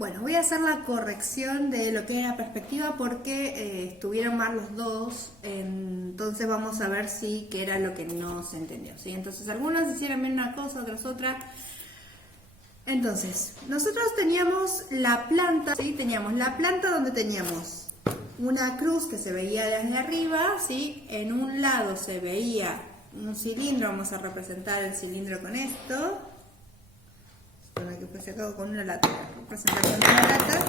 Bueno, voy a hacer la corrección de lo que era perspectiva porque estuvieron mal los dos, entonces vamos a ver si qué era lo que no se entendió, ¿sí? Entonces algunos hicieron bien una cosa, otros otra. Entonces, nosotros teníamos la planta, ¿sí? Teníamos la planta donde teníamos una cruz que se veía desde arriba, ¿sí? En un lado se veía un cilindro, vamos a representar el cilindro con esto. Para que fuese acá con una lata, representar con una lata,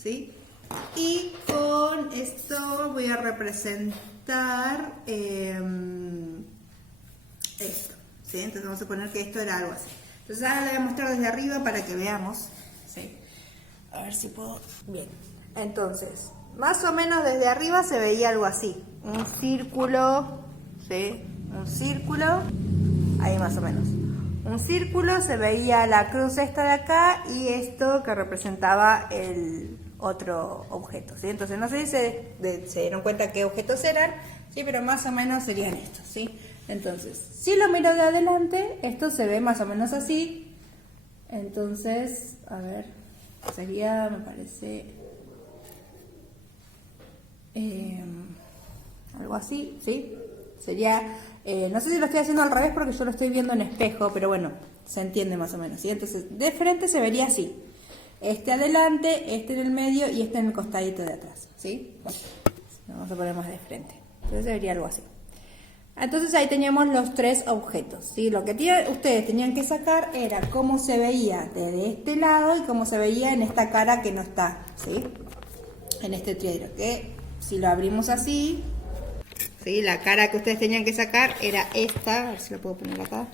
¿sí? Y con esto voy a representar esto, ¿sí? Entonces vamos a poner que esto era algo así. Entonces ahora le voy a mostrar desde arriba para que veamos, ¿sí? A ver si puedo, bien. Entonces, más o menos desde arriba se veía algo así, un círculo, ¿sí? Un círculo, ahí más o menos. Un círculo, se veía la cruz esta de acá y esto que representaba el otro objeto, ¿sí? Entonces no sé si se dieron cuenta qué objetos eran, ¿sí? Pero más o menos serían estos, ¿sí? Entonces, si lo miro de adelante, esto se ve más o menos así. Entonces, a ver, sería, me parece, algo así, ¿sí? Sería, no sé si lo estoy haciendo al revés porque yo lo estoy viendo en espejo, pero bueno, se entiende más o menos, ¿sí? Entonces, de frente se vería así. Este adelante, este en el medio y este en el costadito de atrás, ¿sí? Bueno, vamos a poner más de frente. Entonces se vería algo así. Entonces ahí teníamos los tres objetos, ¿sí? Lo que ustedes tenían que sacar era cómo se veía desde este lado y cómo se veía en esta cara que no está, ¿sí? En este triedro, que si lo abrimos así, ¿sí? La cara que ustedes tenían que sacar era esta, a ver si lo puedo poner acá.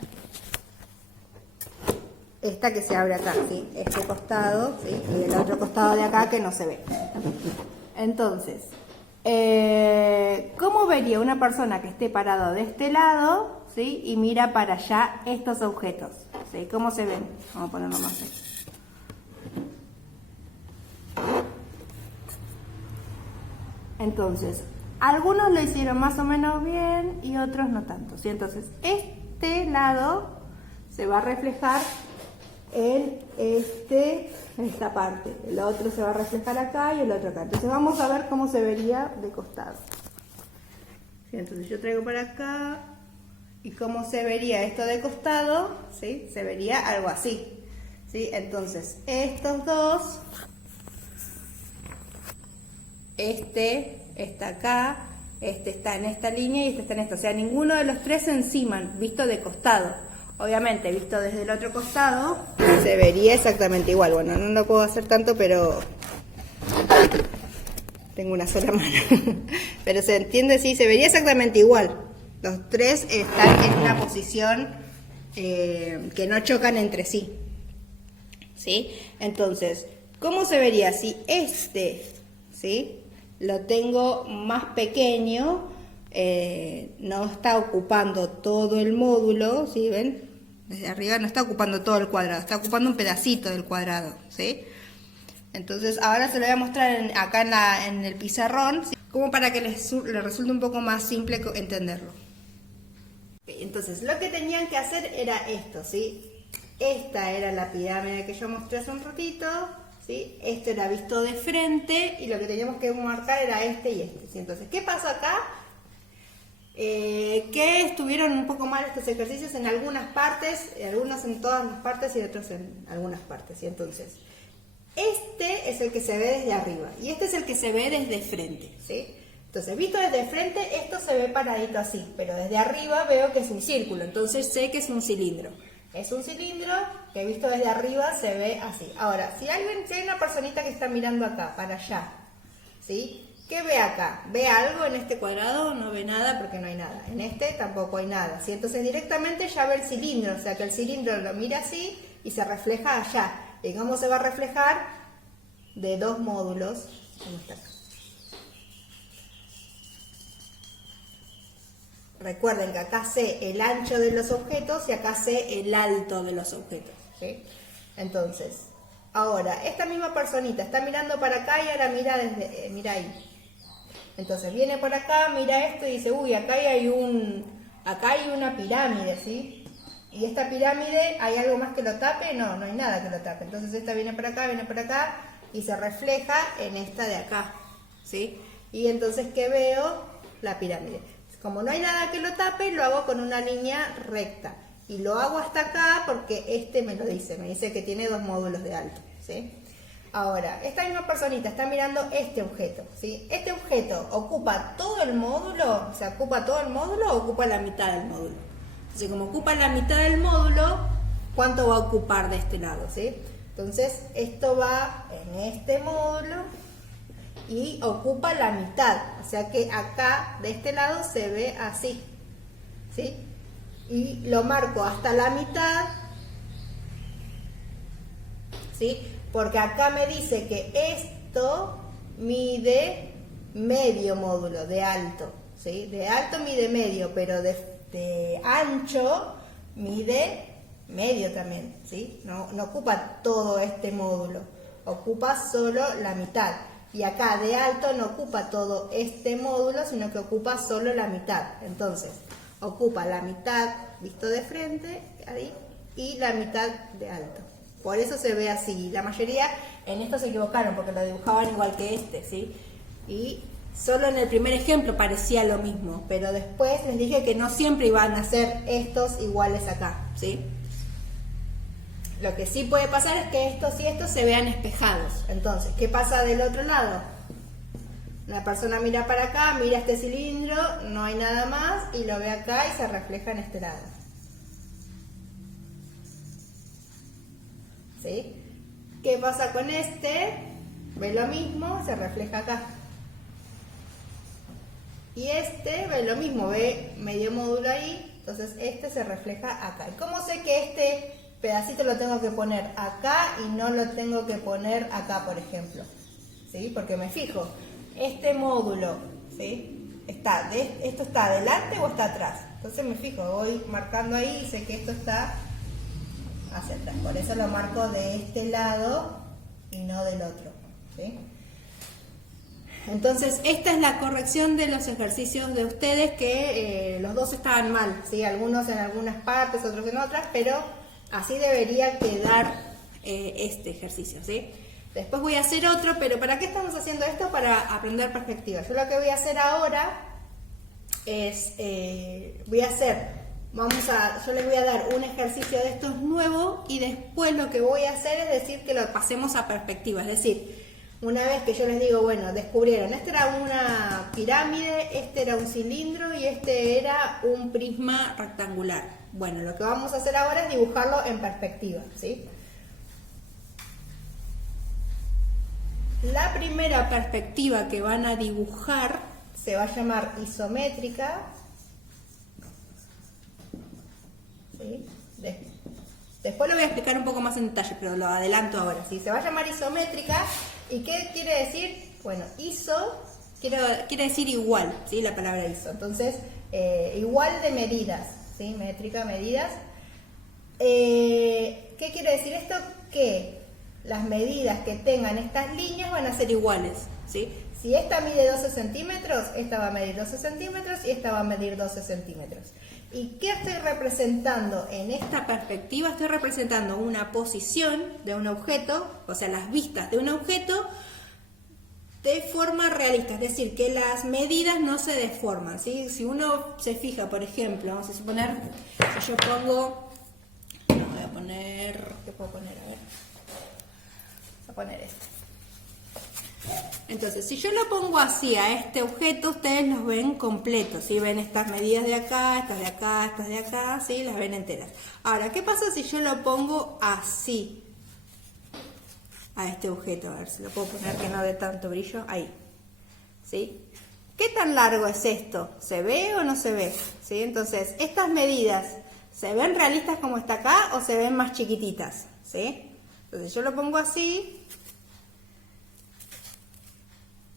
Esta que se abre acá, ¿sí? Este costado, ¿sí? Y el otro costado de acá que no se ve. Entonces, ¿cómo vería una persona que esté parado de este lado, ¿sí? Y mira para allá estos objetos, ¿sí? ¿Cómo se ven? Vamos a ponerlo más ahí. Entonces, algunos lo hicieron más o menos bien y otros no tanto, ¿sí? Entonces, este lado se va a reflejar en esta parte, el otro se va a reflejar acá y el otro acá. Entonces vamos a ver cómo se vería de costado. ¿Sí? Entonces yo traigo para acá y cómo se vería esto de costado, ¿sí? Se vería algo así, ¿sí? Entonces estos dos, este está acá, este está en esta línea y este está en esta, o sea, ninguno de los tres encima, visto de costado. Obviamente, visto desde el otro costado, se vería exactamente igual. Bueno, no lo puedo hacer tanto, pero tengo una sola mano. Pero se entiende, sí, se vería exactamente igual. Los tres están en una posición que no chocan entre sí. ¿Sí? Entonces, ¿cómo se vería si ¿sí? Lo tengo más pequeño? No está ocupando todo el módulo, ¿sí? ¿Ven? Desde arriba no está ocupando todo el cuadrado, está ocupando un pedacito del cuadrado, ¿sí? Entonces ahora se lo voy a mostrar acá en el pizarrón, ¿sí? Como para que les resulte un poco más simple entenderlo. Entonces lo que tenían que hacer era esto, ¿sí? Esta era la pirámide que yo mostré hace un ratito, ¿sí? Esto era visto de frente y lo que teníamos que marcar era este y este, ¿sí? Entonces, ¿qué pasó acá? Que estuvieron un poco mal estos ejercicios en algunas partes, algunos en todas las partes y otros en algunas partes. Y entonces, este es el que se ve desde arriba y este es el que se ve desde frente, ¿sí? Entonces, visto desde frente, esto se ve paradito así, pero desde arriba veo que es un círculo, entonces sé que es un cilindro. Es un cilindro que visto desde arriba se ve así. Ahora, si hay una personita que está mirando acá, para allá, ¿sí? ¿Qué ve acá? ¿Ve algo en este cuadrado? No ve nada porque no hay nada. En este tampoco hay nada, ¿sí? Entonces directamente ya ve el cilindro, o sea que el cilindro lo mira así y se refleja allá. ¿Y cómo se va a reflejar? De dos módulos, como está acá. Recuerden que acá sé el ancho de los objetos y acá sé el alto de los objetos, ¿sí? Entonces, ahora, esta misma personita está mirando para acá y ahora mira ahí. Entonces viene por acá, mira esto y dice, uy, acá hay una pirámide, ¿sí? Y esta pirámide, ¿hay algo más que lo tape? No, no hay nada que lo tape. Entonces esta viene por acá y se refleja en esta de acá, ¿sí? Y entonces, ¿qué veo? La pirámide. Como no hay nada que lo tape, lo hago con una línea recta. Y lo hago hasta acá porque este me dice que tiene 2 módulos de alto, ¿sí? Ahora, esta misma personita está mirando este objeto, ¿sí? Este objeto ocupa todo el módulo, o sea, ocupa todo el módulo o ocupa la mitad del módulo. Entonces, como ocupa la mitad del módulo, ¿cuánto va a ocupar de este lado, ¿sí? Entonces, esto va en este módulo y ocupa la mitad, o sea que acá, de este lado, se ve así, ¿sí? Y lo marco hasta la mitad, ¿sí? Porque acá me dice que esto mide medio módulo de alto, ¿sí? De alto mide medio, pero de ancho mide medio también, ¿sí? No ocupa todo este módulo, ocupa solo la mitad. Y acá de alto no ocupa todo este módulo, sino que ocupa solo la mitad. Entonces, ocupa la mitad visto de frente, ahí, y la mitad de alto. Por eso se ve así. La mayoría en esto se equivocaron porque lo dibujaban igual que este, ¿sí? Y solo en el primer ejemplo parecía lo mismo, pero después les dije que no siempre iban a ser estos iguales acá, ¿sí? Lo que sí puede pasar es que estos y estos se vean espejados. Entonces, ¿qué pasa del otro lado? La persona mira para acá, mira este cilindro, no hay nada más, y lo ve acá y se refleja en este lado. ¿Sí? ¿Qué pasa con este? Ve lo mismo, se refleja acá. Y este ve lo mismo, ve medio módulo ahí, entonces este se refleja acá. ¿Y cómo sé que este pedacito lo tengo que poner acá y no lo tengo que poner acá, por ejemplo? ¿Sí? Porque me fijo, este módulo, ¿sí? ¿Esto está adelante o está atrás? Entonces me fijo, voy marcando ahí y sé que esto está hacia atrás. Por eso lo marco de este lado y no del otro, ¿sí? Entonces, esta es la corrección de los ejercicios de ustedes, que los dos estaban mal, ¿sí? Algunos en algunas partes, otros en otras, pero así debería quedar este ejercicio, ¿sí? Después voy a hacer otro, pero ¿para qué estamos haciendo esto? Para aprender perspectiva. Yo lo que voy a hacer ahora es, yo les voy a dar un ejercicio de estos nuevos y después lo que voy a hacer es decir que lo pasemos a perspectiva, es decir, una vez que yo les digo, bueno, descubrieron, este era una pirámide, este era un cilindro y este era un prisma rectangular. Bueno, lo que vamos a hacer ahora es dibujarlo en perspectiva, ¿sí? La primera perspectiva que van a dibujar se va a llamar isométrica, ¿sí? Después lo voy a explicar un poco más en detalle, pero lo adelanto ahora, ¿sí? Se va a llamar isométrica. ¿Y qué quiere decir? Bueno, iso quiere decir igual, ¿sí? La palabra iso. Entonces, igual de medidas, ¿sí? Métrica, medidas. ¿Qué quiere decir esto? Que las medidas que tengan estas líneas van a ser iguales, ¿sí? Si esta mide 12 centímetros, esta va a medir 12 centímetros y esta va a medir 12 centímetros. ¿Y qué estoy representando en esta perspectiva? Estoy representando una posición de un objeto, o sea, las vistas de un objeto de forma realista, es decir, que las medidas no se deforman, ¿sí? Si uno se fija, por ejemplo, vamos a suponer, si yo pongo, voy a poner, ¿qué puedo poner? A ver, voy a poner esto. Entonces, si yo lo pongo así a este objeto, ustedes los ven completos, ¿sí? Ven estas medidas de acá, estas de acá, estas de acá, ¿sí? Las ven enteras. Ahora, ¿qué pasa si yo lo pongo así a este objeto? A ver si lo puedo poner que no dé tanto brillo. Ahí, ¿sí? ¿Qué tan largo es esto? ¿Se ve o no se ve? ¿Sí? Entonces, estas medidas, ¿se ven realistas como está acá o se ven más chiquititas? ¿Sí? Entonces, yo lo pongo así.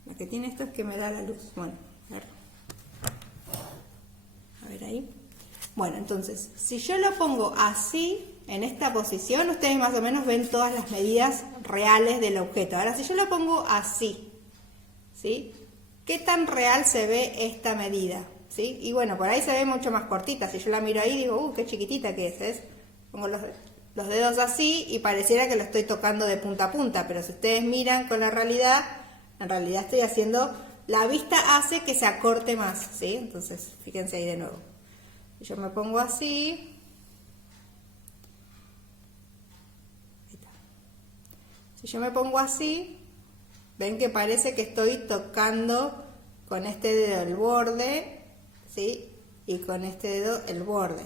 Lo que tiene esto es que me da la luz. Bueno, a ver ahí. Bueno, entonces, si yo lo pongo así, en esta posición, ustedes más o menos ven todas las medidas reales del objeto. Ahora, si yo lo pongo así, ¿sí? ¿Qué tan real se ve esta medida? ¿sí? Y bueno, por ahí se ve mucho más cortita. Si yo la miro ahí, digo, qué chiquitita que es, ¿ves? Pongo los dedos así y pareciera que lo estoy tocando de punta a punta, pero si ustedes miran con la realidad, en realidad estoy haciendo, la vista hace que se acorte más, ¿sí? Entonces, fíjense ahí de nuevo. Si yo me pongo así, si yo me pongo así, ven que parece que estoy tocando con este dedo el borde, ¿sí? Y con este dedo el borde.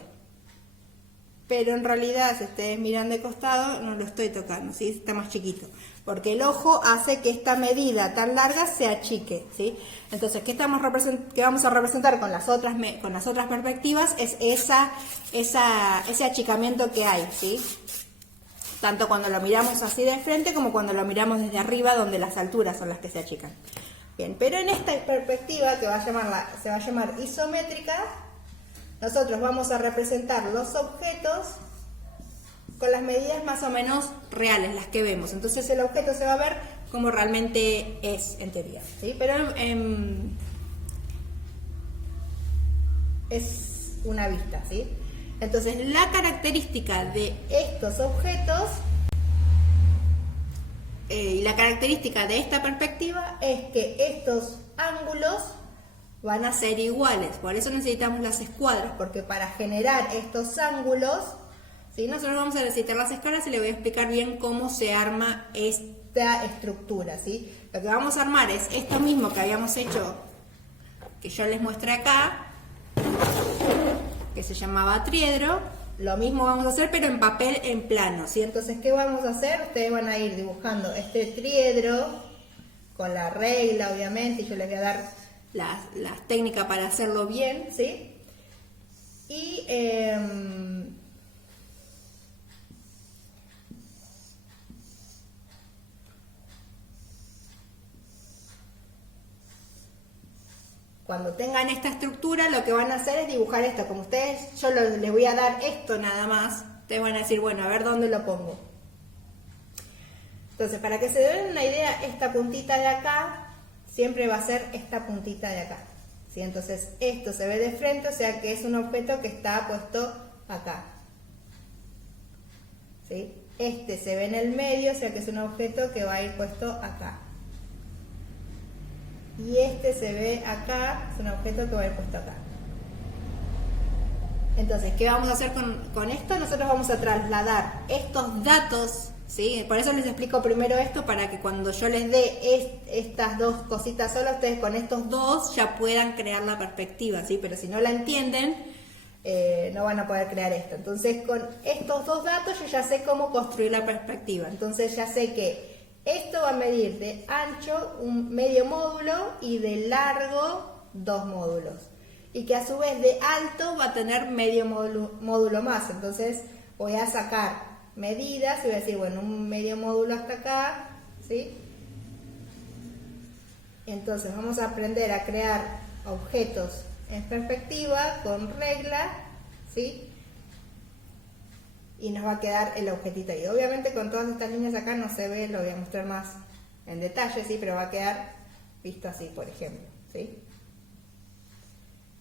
Pero en realidad, si ustedes miran de costado, no lo estoy tocando, ¿sí? Está más chiquito. Porque el ojo hace que esta medida tan larga se achique, ¿sí? Entonces, ¿qué vamos a representar con las otras perspectivas? Es ese achicamiento que hay, ¿sí? Tanto cuando lo miramos así de frente como cuando lo miramos desde arriba, donde las alturas son las que se achican. Bien, pero en esta perspectiva, que se va a llamar isométrica, nosotros vamos a representar los objetos con las medidas más o menos reales, las que vemos. Entonces el objeto se va a ver como realmente es, en teoría, ¿sí? Pero es una vista, ¿sí? Entonces la característica de estos objetos y la característica de esta perspectiva es que estos ángulos van a ser iguales. Por eso necesitamos las escuadras, porque para generar estos ángulos, ¿sí? Nosotros vamos a necesitar las escalas y les voy a explicar bien cómo se arma esta estructura, ¿sí? Lo que vamos a armar es esto mismo que habíamos hecho, que yo les muestré acá, que se llamaba triedro. Lo mismo vamos a hacer, pero en papel en plano, ¿sí? Entonces, ¿qué vamos a hacer? Ustedes van a ir dibujando este triedro con la regla, obviamente, y yo les voy a dar las técnicas para hacerlo bien, ¿sí? Y cuando tengan esta estructura, lo que van a hacer es dibujar esto. Como ustedes, yo les voy a dar esto nada más, ustedes van a decir, bueno, a ver dónde lo pongo. Entonces, para que se den una idea, esta puntita de acá siempre va a ser esta puntita de acá, ¿sí? Entonces, esto se ve de frente, o sea que es un objeto que está puesto acá, ¿sí? Este se ve en el medio, o sea que es un objeto que va a ir puesto acá. Y este se ve acá, es un objeto que va a ir puesto acá. Entonces, ¿qué vamos a hacer con esto? Nosotros vamos a trasladar estos datos, ¿sí? Por eso les explico primero esto, para que cuando yo les dé estas dos cositas solas, ustedes con estos dos ya puedan crear la perspectiva, ¿sí? Pero si no la entienden, no van a poder crear esto. Entonces, con estos dos datos yo ya sé cómo construir la perspectiva. Entonces ya sé que esto va a medir de ancho un medio módulo y de largo 2 módulos. Y que a su vez de alto va a tener medio módulo más. Entonces voy a sacar medidas y voy a decir, bueno, un medio módulo hasta acá, ¿sí? Entonces vamos a aprender a crear objetos en perspectiva con regla, ¿sí? Y nos va a quedar el objetito ahí. Obviamente con todas estas líneas acá no se ve, lo voy a mostrar más en detalle, ¿sí? Pero va a quedar visto así, por ejemplo, ¿sí?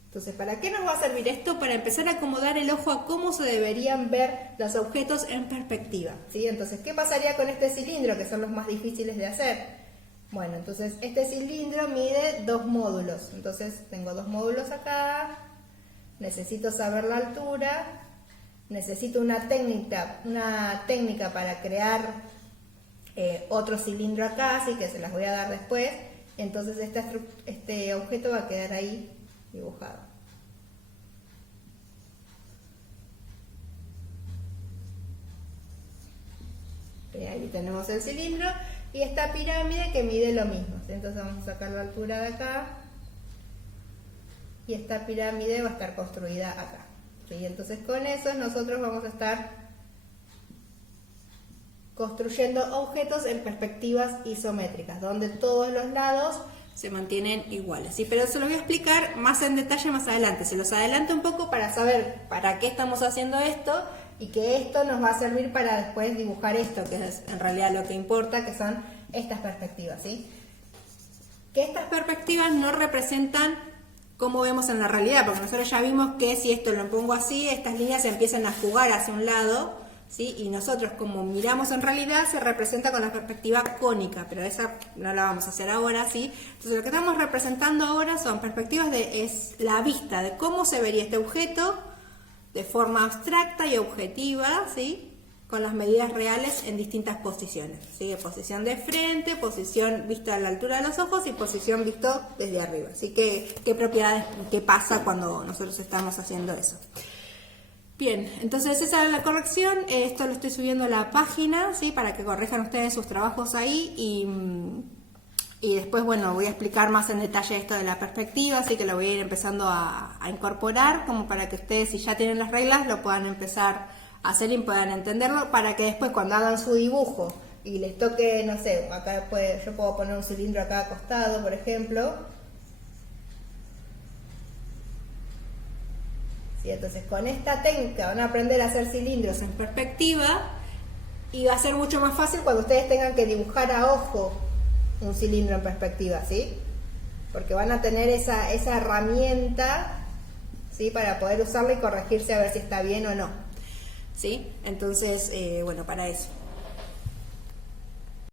Entonces, ¿para qué nos va a servir esto? Para empezar a acomodar el ojo a cómo se deberían ver los objetos en perspectiva, ¿sí? Entonces, ¿qué pasaría con este cilindro, que son los más difíciles de hacer? Bueno, entonces este cilindro mide 2 módulos. Entonces, tengo 2 módulos acá, necesito saber la altura, necesito una técnica para crear otro cilindro acá, así que se las voy a dar después. Entonces, este objeto va a quedar ahí dibujado. Ahí tenemos el cilindro y esta pirámide que mide lo mismo. Entonces vamos a sacar la altura de acá y esta pirámide va a estar construida acá. ¿Sí? Entonces con eso nosotros vamos a estar construyendo objetos en perspectivas isométricas, donde todos los lados se mantienen iguales, ¿sí? Pero se lo voy a explicar más en detalle más adelante. Se los adelanto un poco para saber para qué estamos haciendo esto y que esto nos va a servir para después dibujar esto, que es en realidad lo que importa, que son estas perspectivas, ¿sí? Que estas perspectivas no representan cómo vemos en la realidad, porque nosotros ya vimos que si esto lo pongo así, estas líneas se empiezan a jugar hacia un lado, ¿sí? Y nosotros como miramos en realidad se representa con la perspectiva cónica, pero esa no la vamos a hacer ahora, ¿sí? Entonces lo que estamos representando ahora son perspectivas es la vista de cómo se vería este objeto de forma abstracta y objetiva, ¿sí? Con las medidas reales en distintas posiciones, ¿sí? Posición de frente, posición vista a la altura de los ojos y posición visto desde arriba. Así que, ¿qué propiedades, qué pasa cuando nosotros estamos haciendo eso? Bien, entonces esa es la corrección. Esto lo estoy subiendo a la página, ¿sí? Para que corrijan ustedes sus trabajos ahí y después, bueno, voy a explicar más en detalle esto de la perspectiva, así que lo voy a ir empezando a incorporar como para que ustedes, si ya tienen las reglas, lo puedan empezar hacer y puedan entenderlo, para que después cuando hagan su dibujo y les toque, no sé, acá después yo puedo poner un cilindro acá acostado, por ejemplo. Sí, entonces con esta técnica van a aprender a hacer cilindros en perspectiva y va a ser mucho más fácil cuando ustedes tengan que dibujar a ojo un cilindro en perspectiva, ¿sí? Porque van a tener esa herramienta, ¿sí? Para poder usarla y corregirse a ver si está bien o no. ¿Sí? Entonces, bueno, para eso.